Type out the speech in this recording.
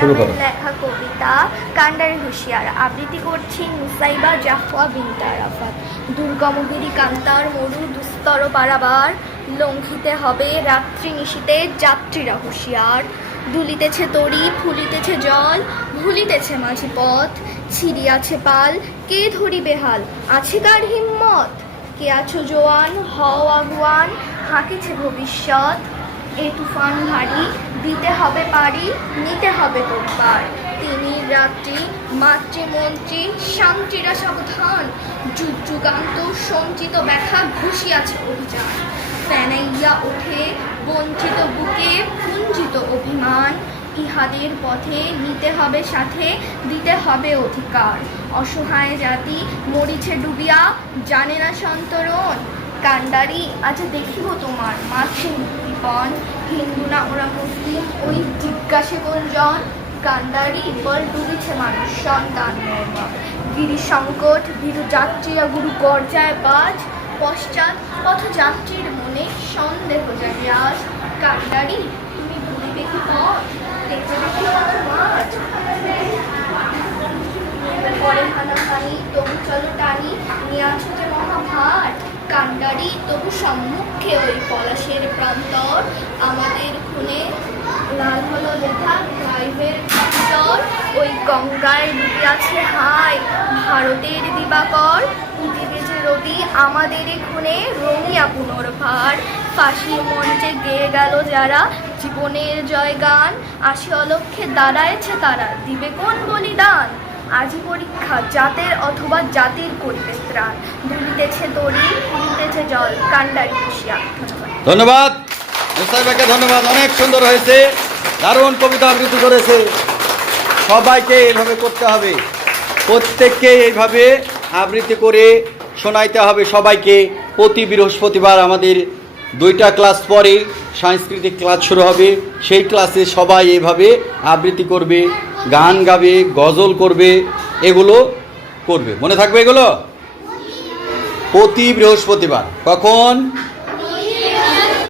শুরু লেখা কবিতা, কান্ডারি হুঁশিয়ার। আবৃত্তি করছি মুসাইবা জাফওয়া বিনতে আরাফাত। দুর্গমগিরি কান্তার মরু দুস্তর পারাবার। লঙ্ঘিতে হবে রাত্রি নিশীতে যাত্রীরা হুঁশিয়ার। দুলিতেছে তরি, ফুলিতেছে জল, ভুলিতেছে মাঝি পথ। ছিড়িয়াছে পাল, কে ধরিবে হাল? আছে কার হিম্মত? কে আছো জোয়ান? হও আগুয়ান। হাঁকিছে ভবিষ্যৎ। এ তুফান ভারী দিতে হবে পারি, নিতে হবে তোরবার তিনি রাত্রি, মাতৃমন্ত্রী, শান্তিরা সাবধান। যুগ যুগান্ত সঞ্চিত ব্যথা ঘুষিয়াছে অভিযান। ফেনাইয়া ওঠে বঞ্চিত বুকে পুঞ্জিত অভিমান। ইহাদের পথে নিতে হবে সাথে, দিতে হবে অধিকার। অসহায় জাতি মরিছে ডুবিয়া, জানে না সন্তরণ। কান্ডারি। আচ্ছা দেখিব তোমার। মাতৃ মুক্তিপণ হিন্দু না, ওরা মুসলিম। ওই জিজ্ঞাসে গুঞ্জন কান্ডারি, বল, ডুবেছে মানুষ, সন্তান গিরি সংকট ভীরু যাত্রীরা গুরু গর্জায় বাজ। পশ্চাৎ পথ যাত্রীর মনে সন্দেহ জাগিয়াস কান্ডারি তুমি ভুলিবে কি পথ দেখবে দেখি আমার মাঠ পরে হানাহানি তবু চলো টানি নিয়ে আছো যে মহাভার কান্ডারি তবু সম্মুখে ওই পলাশের প্রান্তর, আমাদের খুনে লাল হলো লেখা ড্রাইভের প্রান্তর, ওই গঙ্গায় ডুবে আছে হাই ভারতের দিবাকর উঠিবে যে রবি, আমাদের খুনে রঙিয়া পুনর্ভার। ফাঁসির মঞ্চে গেয়ে গেল যারা, জীবনের জয়গান, আসি অলক্ষে দাঁড়ায়ছে তারা, দিবে কোন বলিদান? আজি পরীক্ষা জাতের অথবা জাতির করিবে ত্রাণ। দুলিতেছে দড়ি ফুলিতেছে জল, কান্ডারি খুশিয়া ধন্যবাদ। ধন্যবাদ। ধন্যবাদ। অনেক সুন্দর হয়েছে। দারুণ কবিতা আবৃত্তি করেছে। সবাইকে এইভাবে করতে হবে। প্রত্যেককে এইভাবে আবৃত্তি করে শোনাইতে হবে সবাইকে। প্রতি বৃহস্পতিবার আমাদের দুইটা ক্লাস পরে সাংস্কৃতিক ক্লাস শুরু হবে। সেই ক্লাসে সবাই এভাবে আবৃত্তি করবে। গান গাবে গজল করবে এগুলো করবে। মনে থাকবে এগুলো? প্রতি বৃহস্পতিবার। কখন?